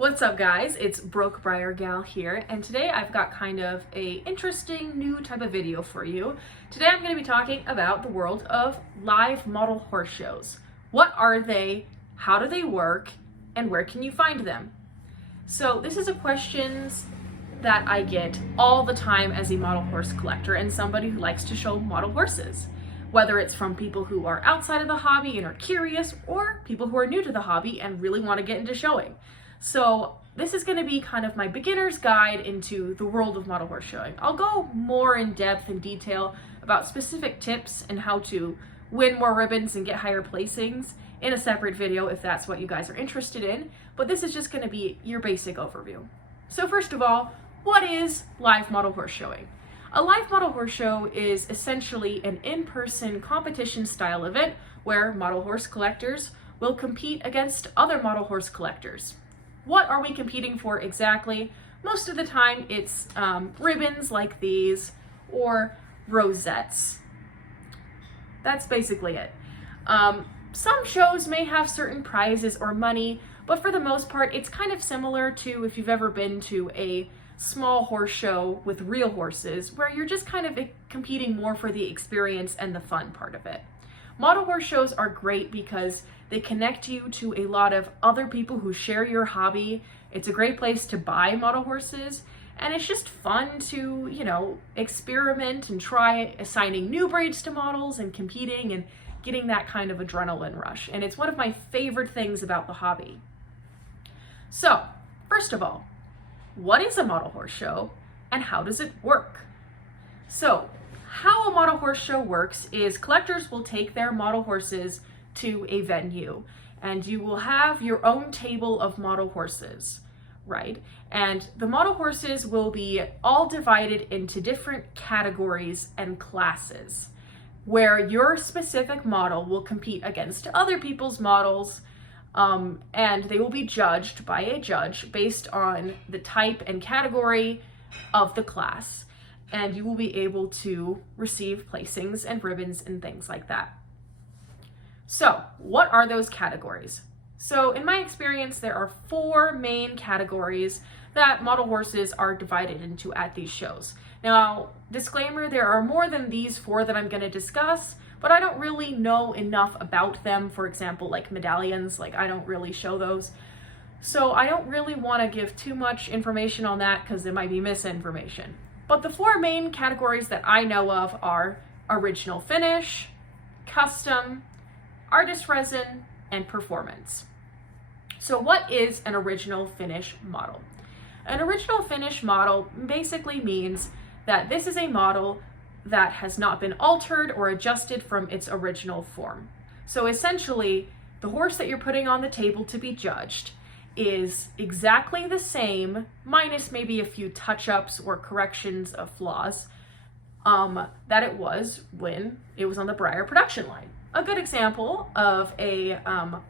What's up, guys? It's Broke Breyer Gal here, and today I've got kind of a interesting new type of video for you. Today I'm going to be talking about the world of live model horse shows. What are they? How do they work? And where can you find them? So this is a question that I get all the time as a model horse collector and somebody who likes to show model horses. Whether it's from people who are outside of the hobby and are curious, or people who are new to the hobby and really want to get into showing. So this is going to be kind of my beginner's guide into the world of model horse showing. I'll go more in depth and detail about specific tips and how to win more ribbons and get higher placings in a separate video if that's what you guys are interested in, but this is just going to be your basic overview. So first of all, what is live model horse showing? A live model horse show is essentially an in-person competition style event where model horse collectors will compete against other model horse collectors. What are we competing for exactly? Most of the time it's ribbons like these or rosettes. That's basically it. Some shows may have certain prizes or money, but for the most part it's kind of similar to if you've ever been to a small horse show with real horses where you're just kind of competing more for the experience and the fun part of it. Model horse shows are great because they connect you to a lot of other people who share your hobby. It's a great place to buy model horses, and it's just fun to, experiment and try assigning new breeds to models and competing and getting that kind of adrenaline rush. And it's one of my favorite things about the hobby. So, first of all, what is a model horse show and how does it work? So, how a model horse show works is collectors will take their model horses to a venue and you will have your own table of model horses, right? And the model horses will be all divided into different categories and classes where your specific model will compete against other people's models, and they will be judged by a judge based on the type and category of the class. And you will be able to receive placings and ribbons and things like that. So, what are those categories? So, in my experience, there are 4 main categories that model horses are divided into at these shows. Now, disclaimer, there are more than these 4 that I'm going to discuss, but I don't really know enough about them. For example, like medallions, I don't really show those. So, I don't really want to give too much information on that because it might be misinformation. But the 4 main categories that I know of are original finish, custom, artist resin, and performance. So what is an original finish model? An original finish model basically means that this is a model that has not been altered or adjusted from its original form. So essentially, the horse that you're putting on the table to be judged is exactly the same, minus maybe a few touch-ups or corrections of flaws, that it was when it was on the Breyer production line. A good example of a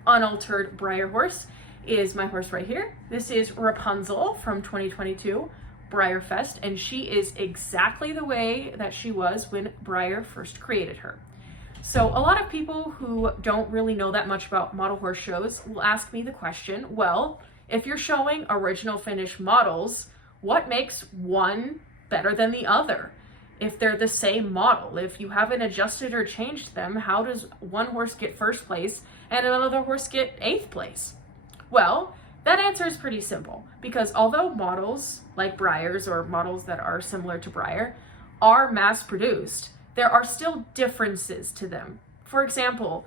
unaltered Breyer horse is my horse right here. This is Rapunzel from 2022 Breyer Fest, and she is exactly the way that she was when Breyer first created her. So a lot of people who don't really know that much about model horse shows will ask me the question, well, if you're showing original finish models, what makes one better than the other? If they're the same model, if you haven't adjusted or changed them, how does one horse get first place and another horse get 8th place? Well, that answer is pretty simple, because although models like Breyer's or models that are similar to Breyer are mass produced, there are still differences to them. For example,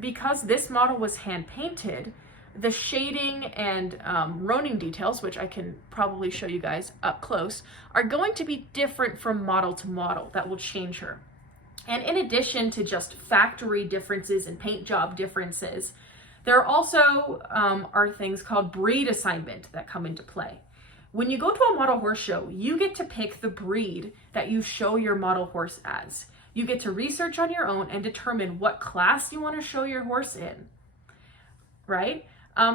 because this model was hand painted, the shading and roning details, which I can probably show you guys up close, are going to be different from model to model. That will change her. And in addition to just factory differences and paint job differences, there also are things called breed assignment that come into play. When you go to a model horse show, you get to pick the breed that you show your model horse as. You get to research on your own and determine what class you want to show your horse in, right?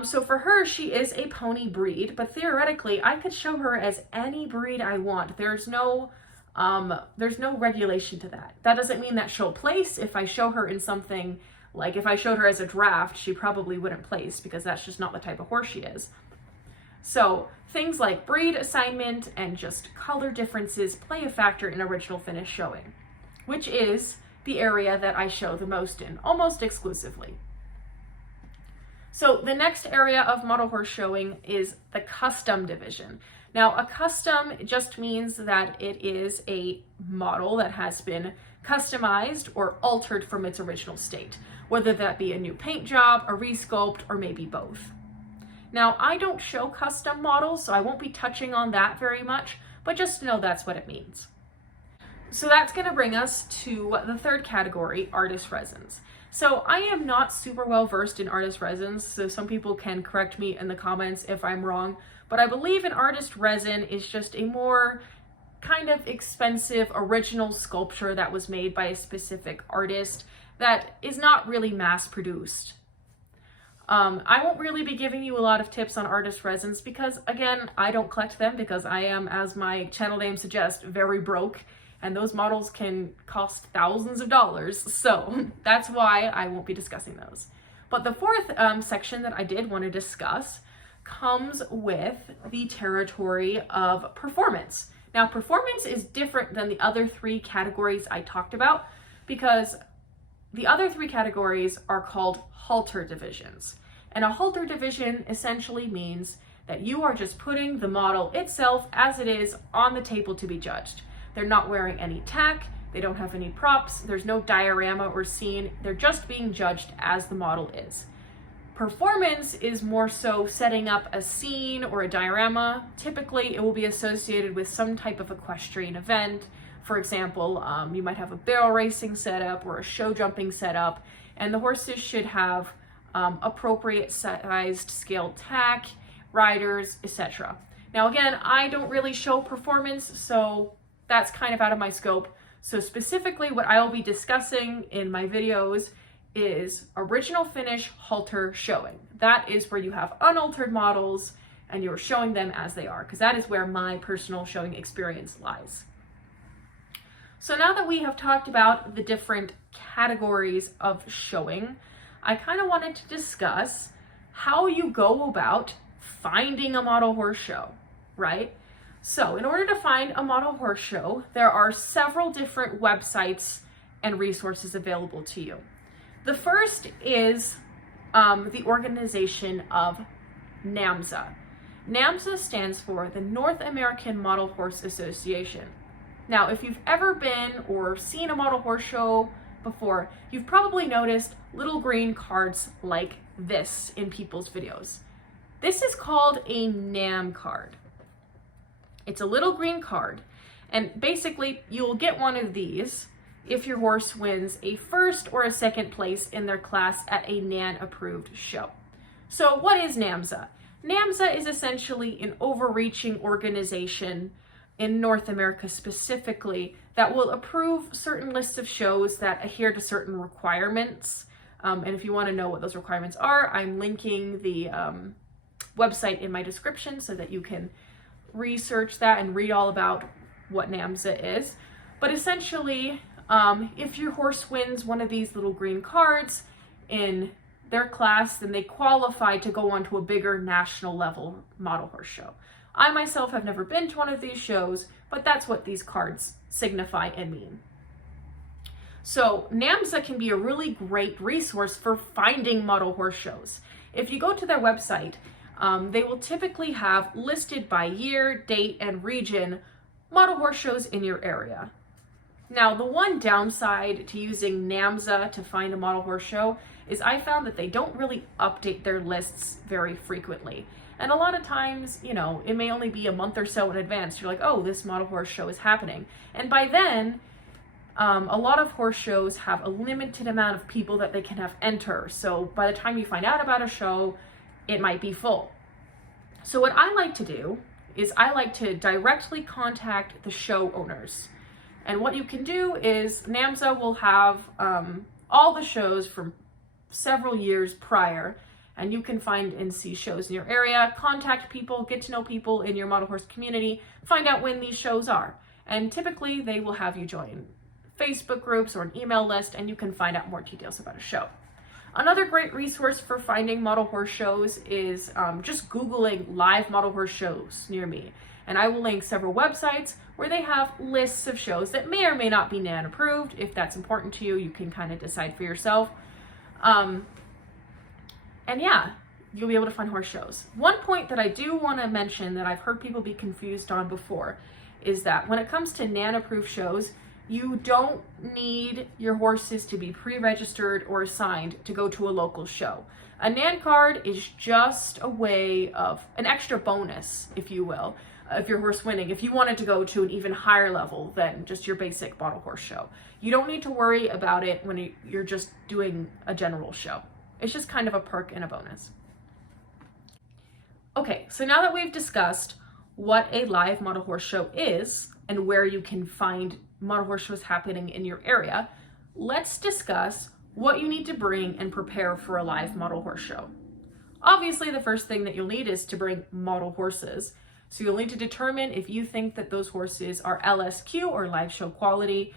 So for her, she is a pony breed, but theoretically, I could show her as any breed I want. There's no regulation to that. That doesn't mean that she'll place. If I show her in something, like if I showed her as a draft, she probably wouldn't place because that's just not the type of horse she is. So things like breed assignment and just color differences play a factor in original finish showing, which is the area that I show the most in, almost exclusively. So the next area of model horse showing is the custom division. Now, a custom just means that it is a model that has been customized or altered from its original state, whether that be a new paint job, a resculpt, or maybe both. Now, I don't show custom models, so I won't be touching on that very much, but just to know that's what it means. So that's going to bring us to the third category, artist resins. So I am not super well versed in artist resins, so some people can correct me in the comments if I'm wrong, but I believe an artist resin is just a more kind of expensive original sculpture that was made by a specific artist that is not really mass produced. I won't really be giving you a lot of tips on artist resins because, again, I don't collect them because I am, as my channel name suggests, very broke. And those models can cost thousands of dollars, so that's why I won't be discussing those. But the fourth section that I did want to discuss comes with the territory of performance. Now, performance is different than the other three categories I talked about because the other three categories are called halter divisions. And a halter division essentially means that you are just putting the model itself as it is on the table to be judged. They're not wearing any tack, they don't have any props, there's no diorama or scene, they're just being judged as the model is. Performance is more so setting up a scene or a diorama. Typically, it will be associated with some type of equestrian event. For example, you might have a barrel racing setup or a show jumping setup, and the horses should have appropriate sized scaled tack, riders, etc. Now again, I don't really show performance, so that's kind of out of my scope. So specifically what I will be discussing in my videos is original finish halter showing. That is where you have unaltered models and you're showing them as they are, because that is where my personal showing experience lies. So now that we have talked about the different categories of showing, I kind of wanted to discuss how you go about finding a model horse show, right? So in order to find a model horse show, there are several different websites and resources available to you. The first is the organization of NAMHSA. NAMHSA stands for the North American Model Horse Association. Now, if you've ever been or seen a model horse show before, you've probably noticed little green cards like this in people's videos. This is called a NAM card. It's a little green card, and basically you'll get one of these if your horse wins a first or a second place in their class at a NAN approved show. So what is NAMHSA? NAMHSA is essentially an overreaching organization in North America specifically that will approve certain lists of shows that adhere to certain requirements. And if you want to know what those requirements are, I'm linking the website in my description so that you can research that and read all about what NAMHSA is. But essentially, if your horse wins one of these little green cards in their class, then they qualify to go on to a bigger national level model horse show. I myself have never been to one of these shows, but that's what these cards signify and mean. So NAMHSA can be a really great resource for finding model horse shows. If you go to their website, they will typically have listed by year, date, and region model horse shows in your area. Now, the one downside to using NAMHSA to find a model horse show is I found that they don't really update their lists very frequently. And a lot of times, you know, it may only be a month or so in advance. You're like, oh, this model horse show is happening. And by then, a lot of horse shows have a limited amount of people that they can have enter. So by the time you find out about a show, it might be full. So what I like to do is I like to directly contact the show owners. And what you can do is NAMHSA will have all the shows from several years prior, and you can find and see shows in your area, contact people, get to know people in your model horse community, find out when these shows are. And typically they will have you join Facebook groups or an email list, and you can find out more details about a show. Another great resource for finding model horse shows is just Googling live model horse shows near me. And I will link several websites where they have lists of shows that may or may not be NAN approved. If that's important to you, you can kind of decide for yourself. And yeah, you'll be able to find horse shows. One point that I do want to mention that I've heard people be confused on before is that when it comes to NAN approved shows, you don't need your horses to be pre-registered or assigned to go to a local show. A NAN card is just a way of an extra bonus, if you will, of your horse winning, if you wanted to go to an even higher level than just your basic model horse show. You don't need to worry about it when you're just doing a general show. It's just kind of a perk and a bonus. Okay, so now that we've discussed what a live model horse show is and where you can find model horse shows happening in your area, let's discuss what you need to bring and prepare for a live model horse show. Obviously, the first thing that you'll need is to bring model horses. So you'll need to determine if you think that those horses are LSQ or live show quality.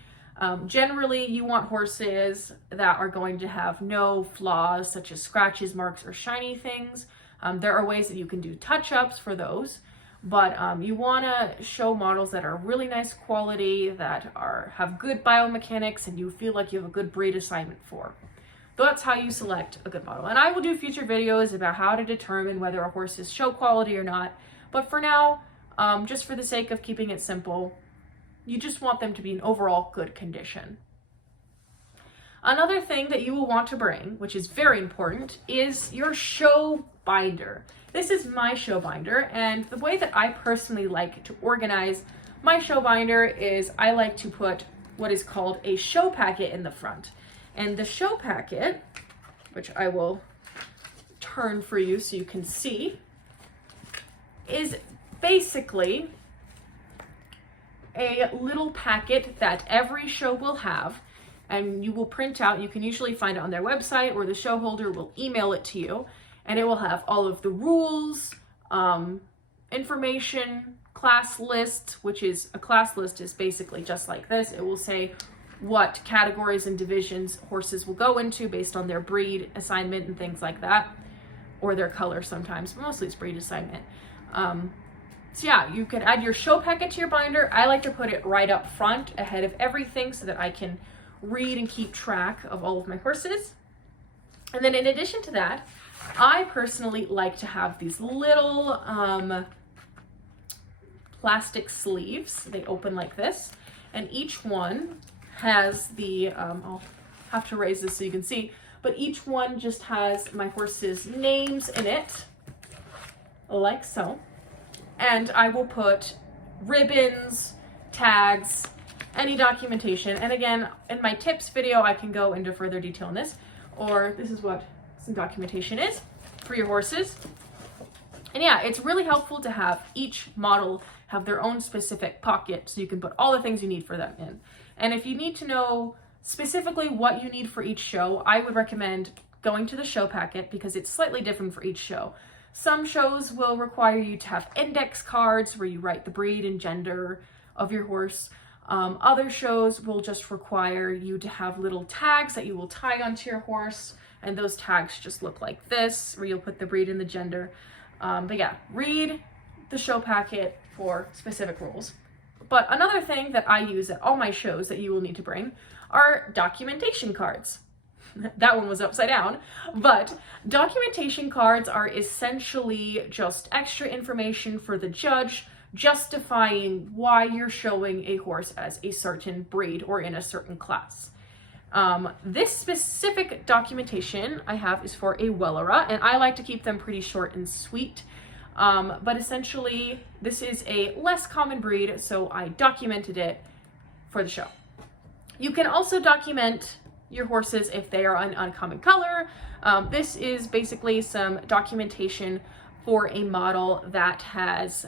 Generally, you want horses that are going to have no flaws such as scratches, marks, or shiny things. There are ways that you can do touch-ups for those, but you want to show models that are really nice quality, that have good biomechanics, and you feel like you have a good breed assignment for. That's how you select a good model. And I will do future videos about how to determine whether a horse is show quality or not. But for now, just for the sake of keeping it simple, you just want them to be in overall good condition. Another thing that you will want to bring, which is very important, is your show binder. This is my show binder, and the way that I personally like to organize my show binder is I like to put what is called a show packet in the front. And the show packet, which I will turn for you so you can see, is basically a little packet that every show will have, and you will print out. You can usually find it on their website, or the show holder will email it to you, and it will have all of the rules, information, class lists, which is a class list is basically just like this. It will say what categories and divisions horses will go into based on their breed assignment and things like that, or their color sometimes, but mostly it's breed assignment. So yeah, you can add your show packet to your binder. I like to put it right up front ahead of everything so that I can read and keep track of all of my horses. And then in addition to that, I personally like to have these little plastic sleeves. They open like this, and each one has the, I'll have to raise this so you can see, but each one just has my horse's names in it, like so. And I will put ribbons, tags, any documentation. And again, in my tips video, I can go into further detail on this, or this is what some documentation is for your horses. And yeah, it's really helpful to have each model have their own specific pocket so you can put all the things you need for them in. And if you need to know specifically what you need for each show, I would recommend going to the show packet because it's slightly different for each show. Some shows will require you to have index cards where you write the breed and gender of your horse. Other shows will just require you to have little tags that you will tie onto your horse, and those tags just look like this, where you'll put the breed and the gender. But yeah, read the show packet for specific rules. But another thing that I use at all my shows that you will need to bring are documentation cards. That one was upside down, but documentation cards are essentially just extra information for the judge justifying why you're showing a horse as a certain breed or in a certain class. This specific documentation I have is for a Wellera, and I like to keep them pretty short and sweet. But essentially, this is a less common breed, so I documented it for the show. You can also document your horses if they are an uncommon color. This is basically some documentation for a model that has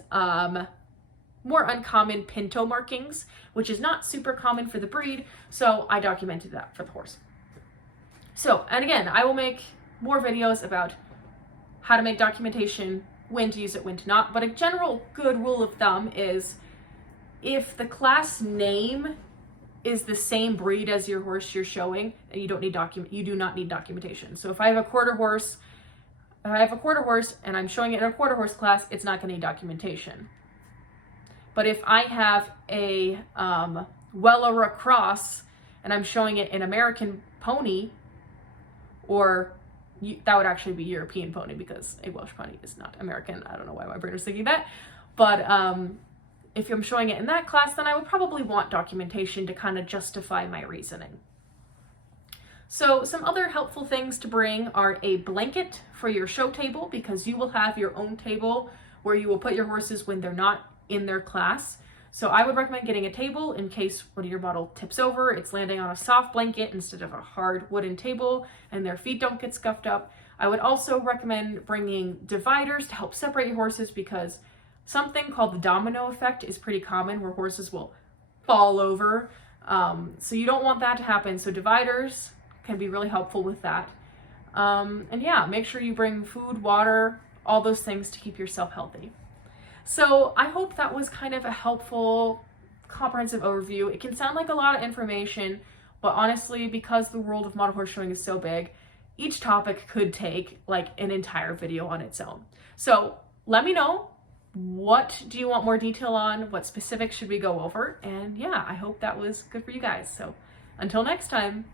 more uncommon pinto markings, which is not super common for the breed, so I documented that for the horse. So, and again, I will make more videos about how to make documentation, when to use it, when to not, but a general good rule of thumb is if the class name is the same breed as your horse you're showing, and you do not need documentation. So if I have a quarter horse and I'm showing it in a quarter horse class, it's not going to need documentation. But if I have a Wellara cross and I'm showing it in American pony, or that would actually be European pony because a Welsh pony is not American. I don't know why my brain was thinking that. But if I'm showing it in that class, then I would probably want documentation to kind of justify my reasoning. So some other helpful things to bring are a blanket for your show table, because you will have your own table where you will put your horses when they're not in their class. So I would recommend getting a table in case one of your model tips over, it's landing on a soft blanket instead of a hard wooden table, and their feet don't get scuffed up. I would also recommend bringing dividers to help separate your horses, because something called the domino effect is pretty common where horses will fall over. So you don't want that to happen. So dividers can be really helpful with that. And yeah, make sure you bring food, water, all those things to keep yourself healthy. So I hope that was kind of a helpful, comprehensive overview. It can sound like a lot of information, but honestly, because the world of model horse showing is so big, each topic could take like an entire video on its own. So let me know, what do you want more detail on? What specifics should we go over? And yeah, I hope that was good for you guys. So until next time.